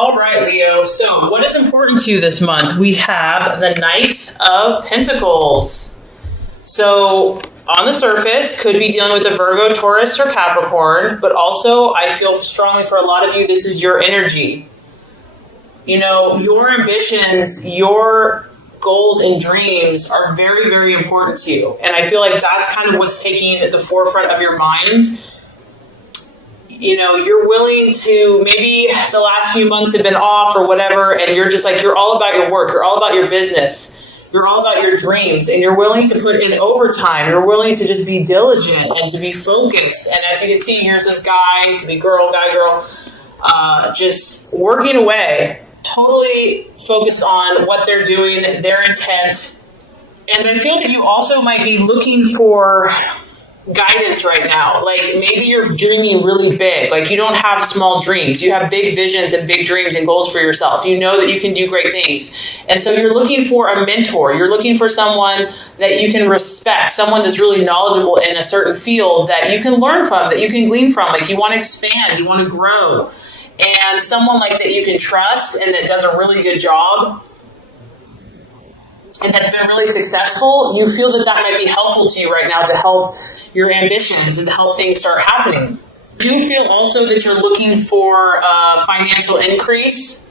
All right, Leo. So what is important to you this month? We have the Knight of Pentacles. So on the surface, could be dealing with a Virgo, Taurus, or Capricorn, but also I feel strongly for a lot of you, this is your energy. You know, your ambitions, your goals and dreams are very, very important to you. And I feel like that's kind of what's taking the forefront of your mind. You know, you're willing to, maybe the last few months have been off or whatever, and you're just like, you're all about your work, you're all about your business, you're all about your dreams, and you're willing to put in overtime, you're willing to just be diligent and to be focused. And as you can see, here's this guy, it could be girl, guy, girl, just working away, totally focused on what they're doing, their intent. And I feel that you also might be looking for guidance right now. Like maybe you're dreaming really big. Like you don't have small dreams. You have big visions and big dreams and goals for yourself. You know that you can do great things. And so you're looking for a mentor. You're looking for someone that you can respect, someone that's really knowledgeable in a certain field that you can learn from, that you can glean from. Like you want to expand, you want to grow. And someone like that you can trust and that does a really good job and that's been really successful, you feel that that might be helpful to you right now to help your ambitions and to help things start happening. Do you feel also that you're looking for a financial increase?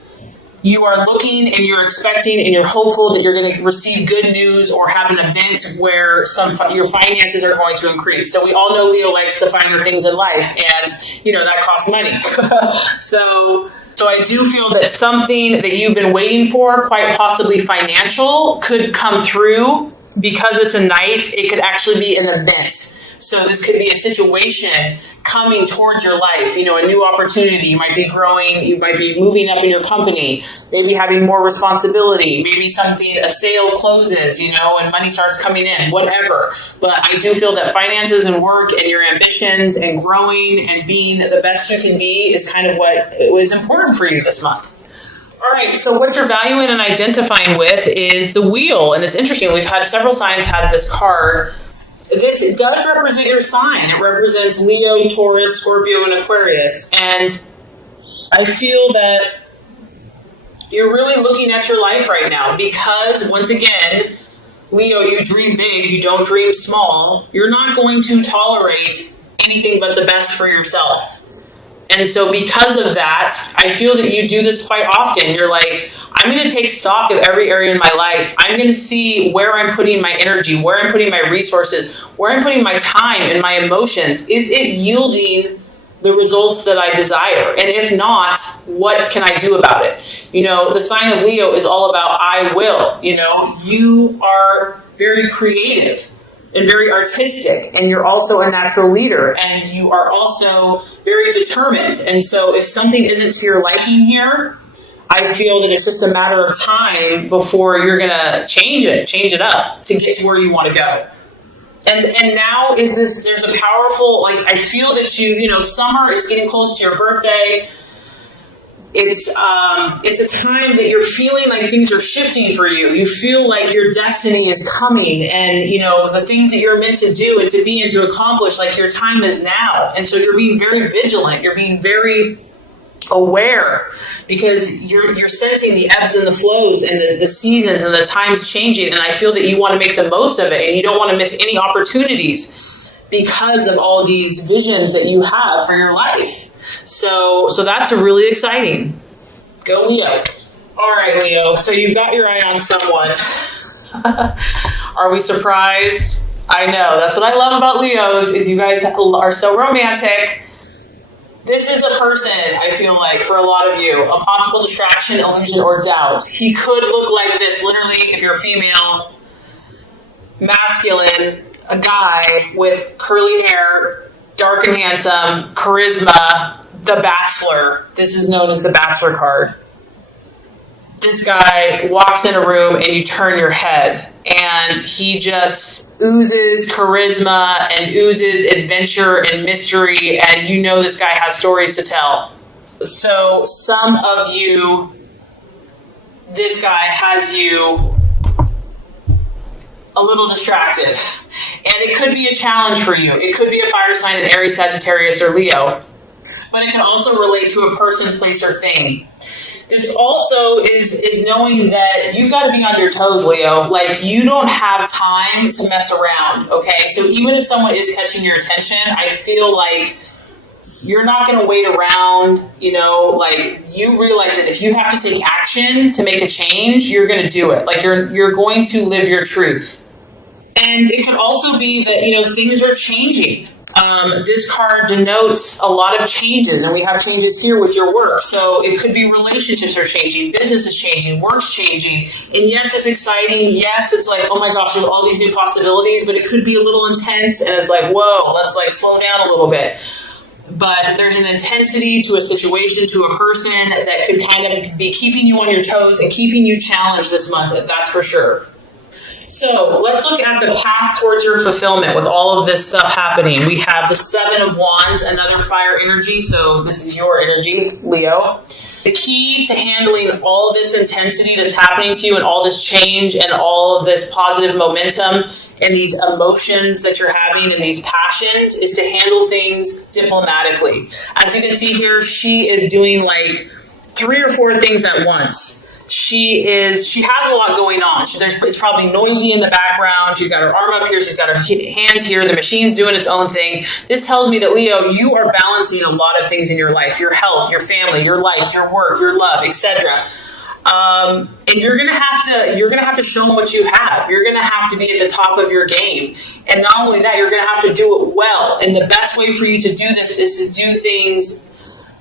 You are looking and you're expecting and you're hopeful that you're going to receive good news or have an event where your finances are going to increase. So we all know Leo likes the finer things in life, and you know that costs money. So I do feel that something that you've been waiting for, quite possibly financial, could come through. Because it's a night, it could actually be an event. So this could be a situation coming towards your life, you know, a new opportunity. You might be growing, you might be moving up in your company, maybe having more responsibility, maybe a sale closes, you know, and money starts coming in, whatever. But I do feel that finances and work and your ambitions and growing and being the best you can be is kind of what was important for you this month. All right, so what you're valuing and identifying with is the wheel. And it's interesting, we've had several signs have this card. This does represent your sign. It represents Leo, Taurus, Scorpio, and Aquarius. And I feel that you're really looking at your life right now because, once again, Leo, you dream big, you don't dream small. You're not going to tolerate anything but the best for yourself. And so because of that, I feel that you do this quite often. You're like, I'm going to take stock of every area in my life. I'm going to see where I'm putting my energy, where I'm putting my resources, where I'm putting my time and my emotions. Is it yielding the results that I desire? And if not, what can I do about it? You know, the sign of Leo is all about I will. You know, you are very creative and very artistic, and you're also a natural leader, and you are also very determined. And so if something isn't to your liking here, I feel that it's just a matter of time before you're going to change it up to get to where you want to go. And now there's a powerful, like, I feel that you know, summer is getting close to your birthday. It's a time that you're feeling like things are shifting for you. You feel like your destiny is coming, and you know the things that you're meant to do and to be and to accomplish, like your time is now. And so you're being very vigilant. You're being very aware because you're sensing the ebbs and the flows and the seasons and the times changing. And I feel that you want to make the most of it, and you don't want to miss any opportunities because of all these visions that you have for your life. So that's really exciting. Go Leo. All right, Leo. So you've got your eye on someone. Are we surprised? I know. That's what I love about Leos is you guys are so romantic. This is a person, I feel like, for a lot of you, a possible distraction, illusion, or doubt. He could look like this, literally, if you're a female, masculine, a guy with curly hair, dark and handsome, charisma, the Bachelor. This is known as the Bachelor card. This guy walks in a room and you turn your head, and he just oozes charisma and oozes adventure and mystery, and you know this guy has stories to tell. So some of you, this guy has you a little distracted, and it could be a challenge for you. It could be a fire sign in Aries, Sagittarius, or Leo, but it can also relate to a person, place, or thing. This also is knowing that you got to be on your toes, Leo. Like, you don't have time to mess around, okay? So even if someone is catching your attention, I feel like you're not going to wait around, like, you realize that if you have to take action to make a change, you're going to do it. Like, you're going to live your truth. And it could also be that, things are changing. This card denotes a lot of changes, and we have changes here with your work. So it could be relationships are changing, business is changing, work's changing. And yes, it's exciting. Yes, it's like, oh my gosh, there's all these new possibilities, but it could be a little intense, and it's like, whoa, let's like slow down a little bit. But there's an intensity to a situation, to a person that could kind of be keeping you on your toes and keeping you challenged this month. That's for sure. So let's look at the path towards your fulfillment with all of this stuff happening. We have the Seven of Wands, another fire energy. So this is your energy, Leo. The key to handling all this intensity that's happening to you and all this change and all of this positive momentum and these emotions that you're having and these passions is to handle things diplomatically. As you can see here, she is doing like 3 or 4 things at once. She has a lot going on. It's probably noisy in the background. She's got her arm up here. She's got her hand here. The machine's doing its own thing. This tells me that, Leo, you are balancing a lot of things in your life, your health, your family, your life, your work, your love, etc. And you're gonna have to show them what you have. You're gonna have to be at the top of your game. And not only that, you're gonna have to do it well. And the best way for you to do this is to do things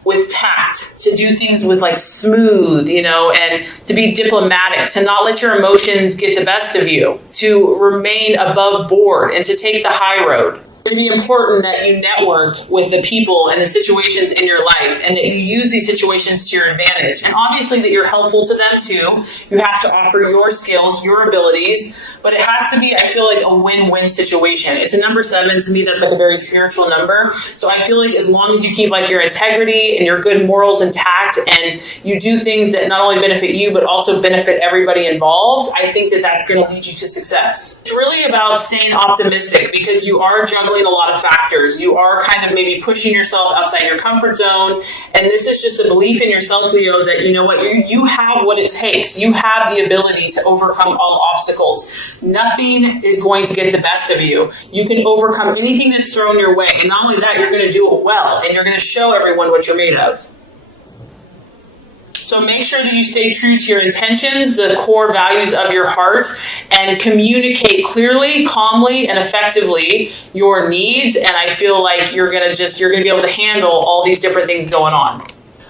with tact, to do things with like smooth, and to be diplomatic, to not let your emotions get the best of you, to remain above board and to take the high road. It's going to be important that you network with the people and the situations in your life and that you use these situations to your advantage. And obviously that you're helpful to them too. You have to offer your skills, your abilities, but it has to be, I feel like, a win-win situation. It's a number 7. To me, that's like a very spiritual number. So I feel like as long as you keep like your integrity and your good morals intact and you do things that not only benefit you, but also benefit everybody involved, I think that that's going to lead you to success. It's really about staying optimistic because you are juggling a lot of factors. You are kind of maybe pushing yourself outside your comfort zone. And this is just a belief in yourself, Leo, that you know what, you have what it takes. You have the ability to overcome all obstacles. Nothing is going to get the best of you. You can overcome anything that's thrown your way. And not only that, you're going to do it well. And you're going to show everyone what you're made of. So make sure that you stay true to your intentions, the core values of your heart, and communicate clearly, calmly, and effectively your needs. And I feel like you're going to be able to handle all these different things going on.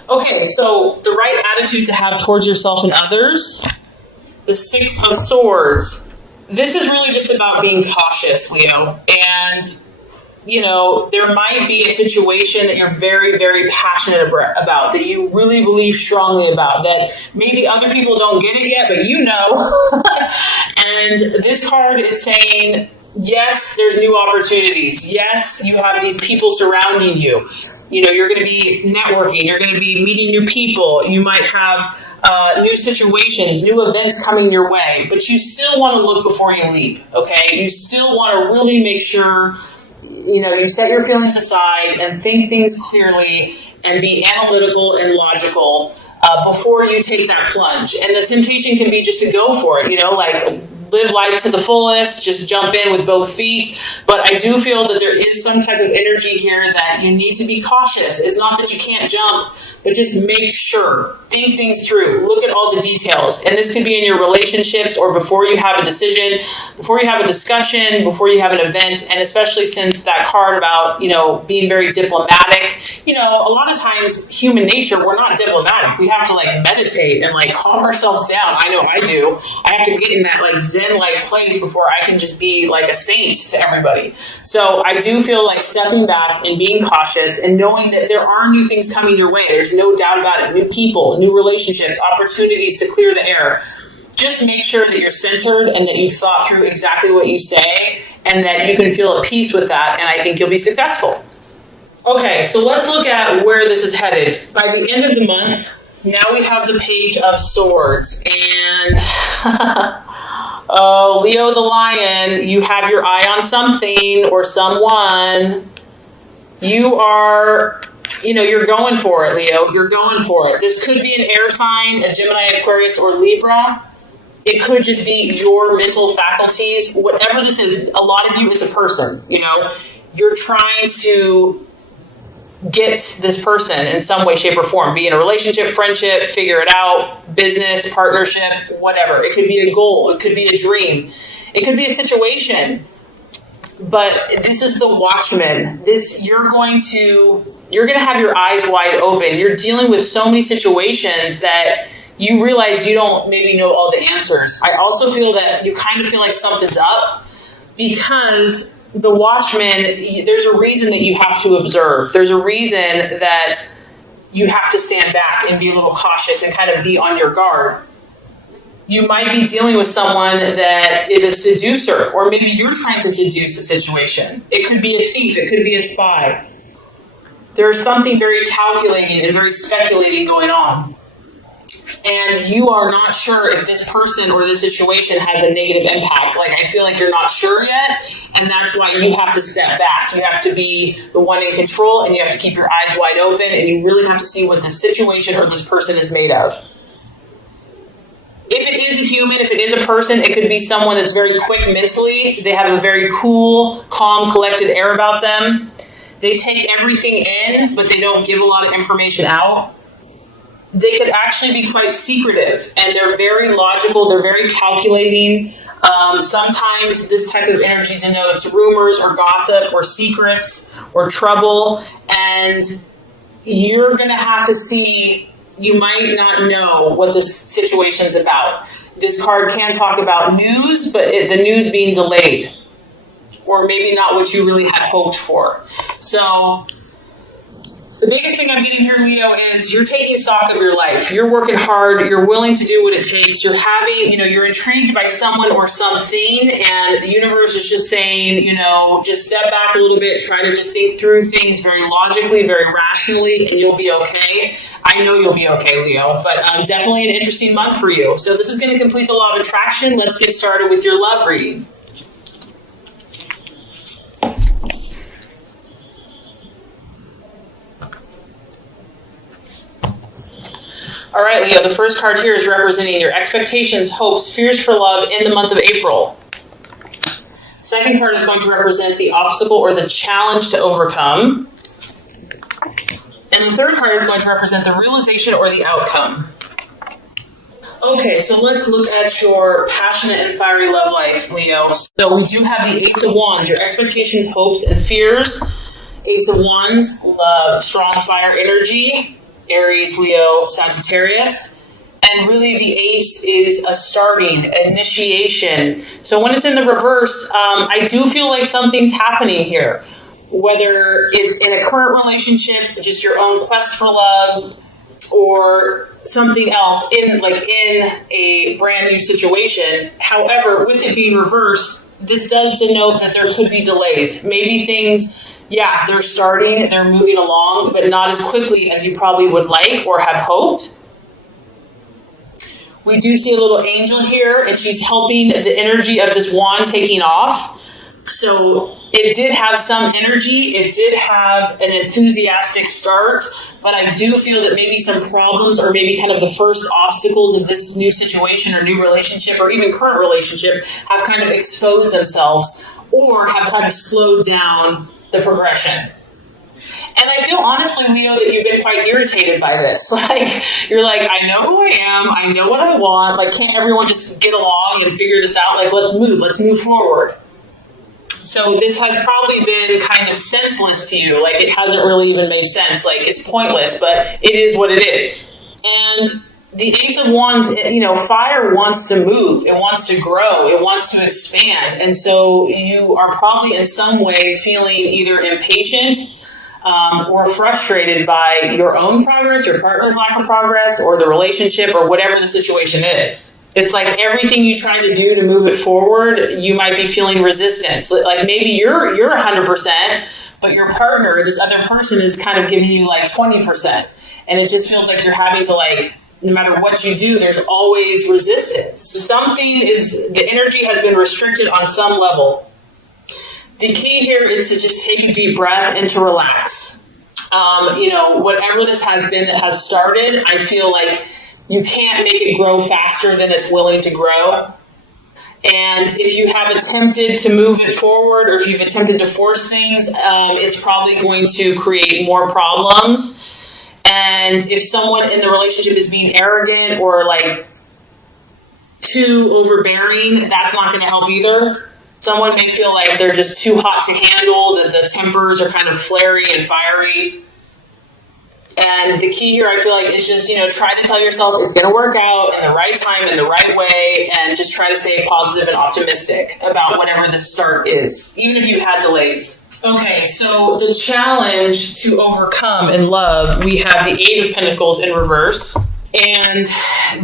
Okay, so the right attitude to have towards yourself and others, the 6 of Swords. This is really just about being cautious, Leo. And there might be a situation that you're very, very passionate about, that you really believe strongly about, that maybe other people don't get it yet, but you know. And this card is saying, yes, there's new opportunities. Yes, you have these people surrounding you. You're going to be networking. You're going to be meeting new people. You might have new situations, new events coming your way, but you still want to look before you leap, okay? You still want to really make sure you set your feelings aside and think things clearly and be analytical and logical before you take that plunge. And the temptation can be just to go for it, like live life to the fullest, just jump in with both feet. But I do feel that there is some type of energy here that you need to be cautious. It's not that you can't jump, but just make sure. Think things through. Look at all the details. And this could be in your relationships or before you have a decision, before you have a discussion, before you have an event. And especially since that card about, being very diplomatic, a lot of times human nature, we're not diplomatic. We have to like meditate and like calm ourselves down. I know I do. I have to get in that like Zen-like place before I can just be like a saint to everybody. So I do feel like stepping back and being cautious and knowing that there are new things coming your way. There's no doubt about it. New people, new relationships, opportunities to clear the air. Just make sure that you're centered and that you've thought through exactly what you say and that you can feel at peace with that. And I think you'll be successful. Okay, so let's look at where this is headed. By the end of the month, now we have the Page of Swords. And oh, Leo the Lion, you have your eye on something or someone. You are you're going for it, Leo. You're going for it. This could be an air sign, a Gemini, Aquarius, or Libra. It could just be your mental faculties. Whatever this is, a lot of you, it's a person. You're trying to get this person in some way, shape, or form. Be in a relationship, friendship, figure it out, business, partnership, whatever. It could be a goal. It could be a dream. It could be a situation. But this is the Watchman. You're going to have your eyes wide open. You're dealing with so many situations that you realize you don't maybe know all the answers. I also feel that you kind of feel like something's up because the Watchman, there's a reason that you have to observe. There's a reason that you have to stand back and be a little cautious and kind of be on your guard. You might be dealing with someone that is a seducer, or maybe you're trying to seduce a situation. It could be a thief. It could be a spy. There's something very calculating and very speculating going on. And you are not sure if this person or this situation has a negative impact. Like, I feel like you're not sure yet, and that's why you have to step back. You have to be the one in control, and you have to keep your eyes wide open, and you really have to see what this situation or this person is made of. If it is a human, if it is a person, it could be someone that's very quick mentally. They have a very cool, calm, collected air about them. They take everything in, but they don't give a lot of information out. They could actually be quite secretive, and they're very logical. They're very calculating. Sometimes this type of energy denotes rumors or gossip or secrets or trouble, and you're going to have to see. You might not know what this situation's about. This card can talk about news, but the news being delayed, or maybe not what you really had hoped for. So the biggest thing I'm getting here, Leo, is you're taking stock of your life. You're working hard. You're willing to do what it takes. You're having, you're intrigued by someone or something, and the universe is just saying, just step back a little bit, try to just think through things very logically, very rationally, and you'll be okay. I know you'll be okay, Leo, but definitely an interesting month for you. So this is going to complete the law of attraction. Let's get started with your love reading. All right, Leo, the first card here is representing your expectations, hopes, fears for love in the month of April. Second card is going to represent the obstacle or the challenge to overcome. And the third card is going to represent the realization or the outcome. Okay, so let's look at your passionate and fiery love life, Leo. So we do have the Ace of Wands, your expectations, hopes, and fears. Ace of Wands, love, strong fire energy. Aries, Leo, Sagittarius. And really the ace is a starting, initiation. So when it's in the reverse, I do feel like something's happening here. Whether it's in a current relationship, just your own quest for love, or something else in a brand new situation. However, with it being reversed, this does denote that there could be delays. Maybe things, they're starting, they're moving along, but not as quickly as you probably would like or have hoped. We do see a little angel here, and she's helping the energy of this wand taking off. So it did have some energy, it did have an enthusiastic start, but I do feel that maybe some problems or maybe kind of the first obstacles of this new situation or new relationship or even current relationship have kind of exposed themselves or have kind of slowed down the progression. And I feel honestly, Leo, that you've been quite irritated by this. You're like, I know who I am, I know what I want, can't everyone just get along and figure this out? Let's move forward. So this has probably been kind of senseless to you. It hasn't really even made sense. It's pointless, but it is what it is. And the Ace of Wands, fire wants to move. It wants to grow. It wants to expand. And so you are probably in some way feeling either impatient or frustrated by your own progress, your partner's lack of progress, or the relationship, or whatever the situation is. It's like everything you're trying to do to move it forward, you might be feeling resistance. Maybe you're 100%, but your partner, this other person, is kind of giving you 20%. And it just feels like you're having to no matter what you do, there's always resistance. The energy has been restricted on some level. The key here is to just take a deep breath and to relax. Whatever this has been that has started, I feel like you can't make it grow faster than it's willing to grow. And if you have attempted to move it forward, or if you've attempted to force things, it's probably going to create more problems. And if someone in the relationship is being arrogant or like too overbearing, that's not going to help either. Someone may feel like they're just too hot to handle, that the tempers are kind of flary and fiery. And the key here, I feel like, is just, try to tell yourself it's going to work out in the right time, in the right way, and just try to stay positive and optimistic about whatever the start is, even if you've had delays. Okay, so the challenge to overcome in love, we have the Eight of Pentacles in reverse. And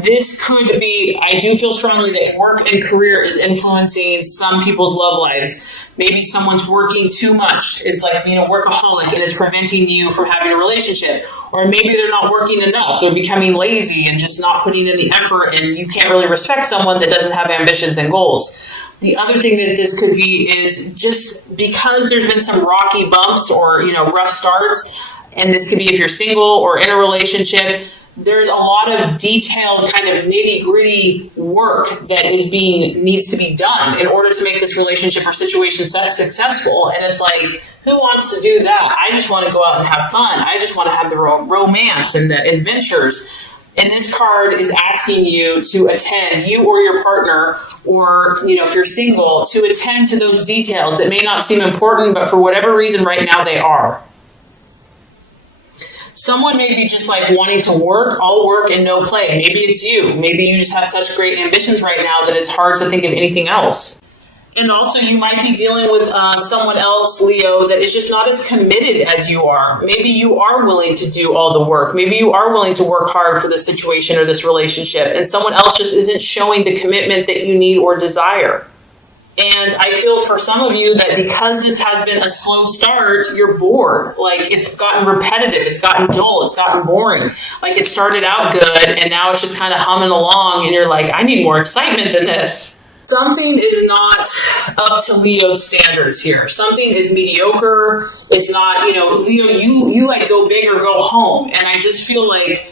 this could be, I do feel strongly that work and career is influencing some people's love lives. Maybe someone's working too much. It's like being a workaholic and it's preventing you from having a relationship. Or maybe they're not working enough. They're becoming lazy and just not putting in the effort, and you can't really respect someone that doesn't have ambitions and goals. The other thing that this could be is just because there's been some rocky bumps or, rough starts, and this could be if you're single or in a relationship, there's a lot of detailed kind of nitty-gritty work that needs to be done in order to make this relationship or situation successful. And it's like, who wants to do that? I just want to go out and have fun. I just want to have the romance and the adventures. And this card is asking you to attend, you or your partner, or, if you're single, to attend to those details that may not seem important, but for whatever reason right now they are. Someone may be just like wanting to work, all work and no play. Maybe it's you. Maybe you just have such great ambitions right now that it's hard to think of anything else. And also you might be dealing with someone else, Leo, that is just not as committed as you are. Maybe you are willing to do all the work. Maybe you are willing to work hard for this situation or this relationship, and someone else just isn't showing the commitment that you need or desire. And I feel for some of you that because this has been a slow start, you're bored. Like, it's gotten repetitive, it's gotten dull, it's gotten boring. Like, it started out good and now it's just kind of humming along and you're like, I need more excitement than this. Something is not up to Leo's standards here. Something is mediocre. It's not, Leo, you like go big or go home. And I just feel like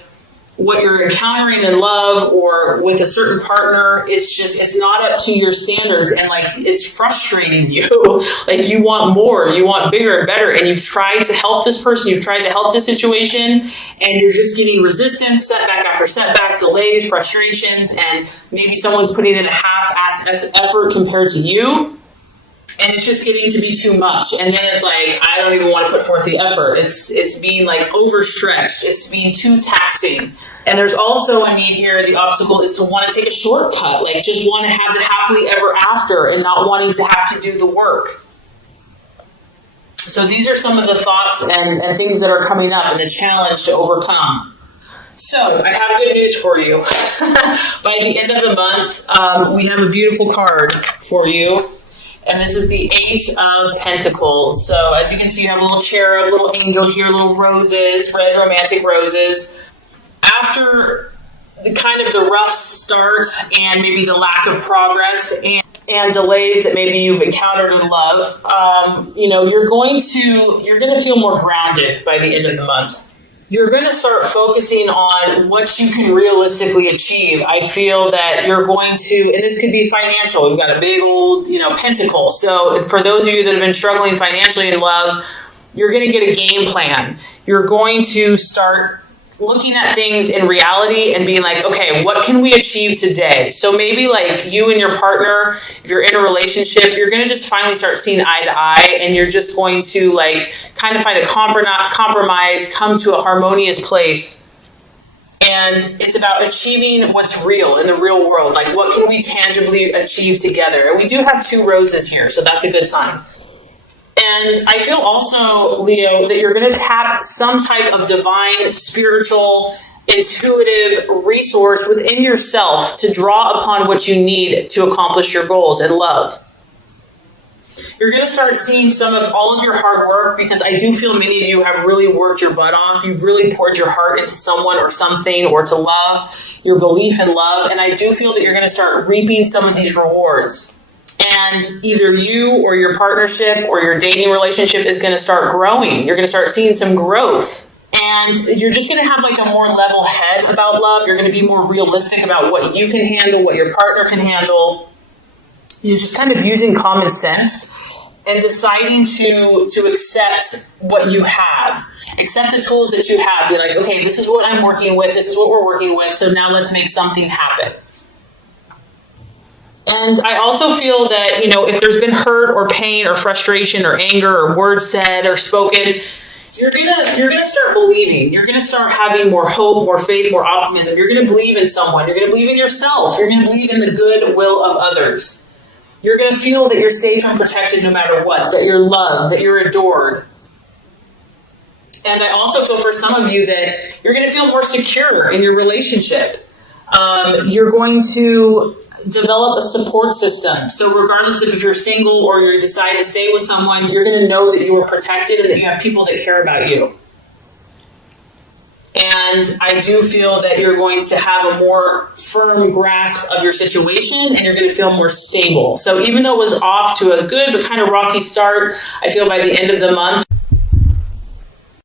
what you're encountering in love or with a certain partner, it's not up to your standards, and like it's frustrating you. Like, you want more, you want bigger and better, and you've tried to help this person, you've tried to help this situation, and you're just getting resistance, setback after setback, delays, frustrations, and maybe someone's putting in a half-ass effort compared to you. And it's just getting to be too much. And then it's like, I don't even want to put forth the effort. It's being like overstretched. It's being too taxing. And there's also a need here, the obstacle is to want to take a shortcut. Like, just want to have the happily ever after and not wanting to have to do the work. So these are some of the thoughts and things that are coming up and the challenge to overcome. So I have good news for you. By the end of the month, we have a beautiful card for you. And this is the Ace of Pentacles. So as you can see, you have a little cherub, little angel here, little roses, red romantic roses. After the kind of the rough start and maybe the lack of progress and delays that maybe you've encountered in love, you're going to feel more grounded by the end of the month. You're going to start focusing on what you can realistically achieve. I feel that you're going to, and this could be financial. You've got a big old, pentacle. So for those of you that have been struggling financially in love, you're going to get a game plan. You're going to start looking at things in reality and being like, okay, what can we achieve today? So maybe like you and your partner, if you're in a relationship, you're going to just finally start seeing eye to eye, and you're just going to like kind of find a compromise, come to a harmonious place. And it's about achieving what's real in the real world. Like, what can we tangibly achieve together? And we do have 2 roses here, so that's a good sign. And I feel also, Leo, that you're going to tap some type of divine, spiritual, intuitive resource within yourself to draw upon what you need to accomplish your goals in love. You're going to start seeing some of all of your hard work, because I do feel many of you have really worked your butt off. You've really poured your heart into someone or something, or to love, your belief in love. And I do feel that you're going to start reaping some of these rewards. And either you or your partnership or your dating relationship is going to start growing. You're going to start seeing some growth. And you're just going to have like a more level head about love. You're going to be more realistic about what you can handle, what your partner can handle. You're just kind of using common sense and deciding to accept what you have. Accept the tools that you have. Be like, okay, this is what I'm working with. This is what we're working with. So now let's make something happen. And I also feel that, if there's been hurt or pain or frustration or anger or words said or spoken, you're gonna start believing. You're gonna start having more hope, more faith, more optimism. You're gonna believe in someone. You're gonna believe in yourself. You're gonna believe in the good will of others. You're gonna feel that you're safe and protected no matter what, that you're loved, that you're adored. And I also feel for some of you that you're gonna feel more secure in your relationship. You're going to develop a support system. So regardless if you're single or you decide to stay with someone, you're going to know that you are protected and that you have people that care about you. And I do feel that you're going to have a more firm grasp of your situation and you're going to feel more stable. So even though it was off to a good but kind of rocky start, I feel by the end of the month,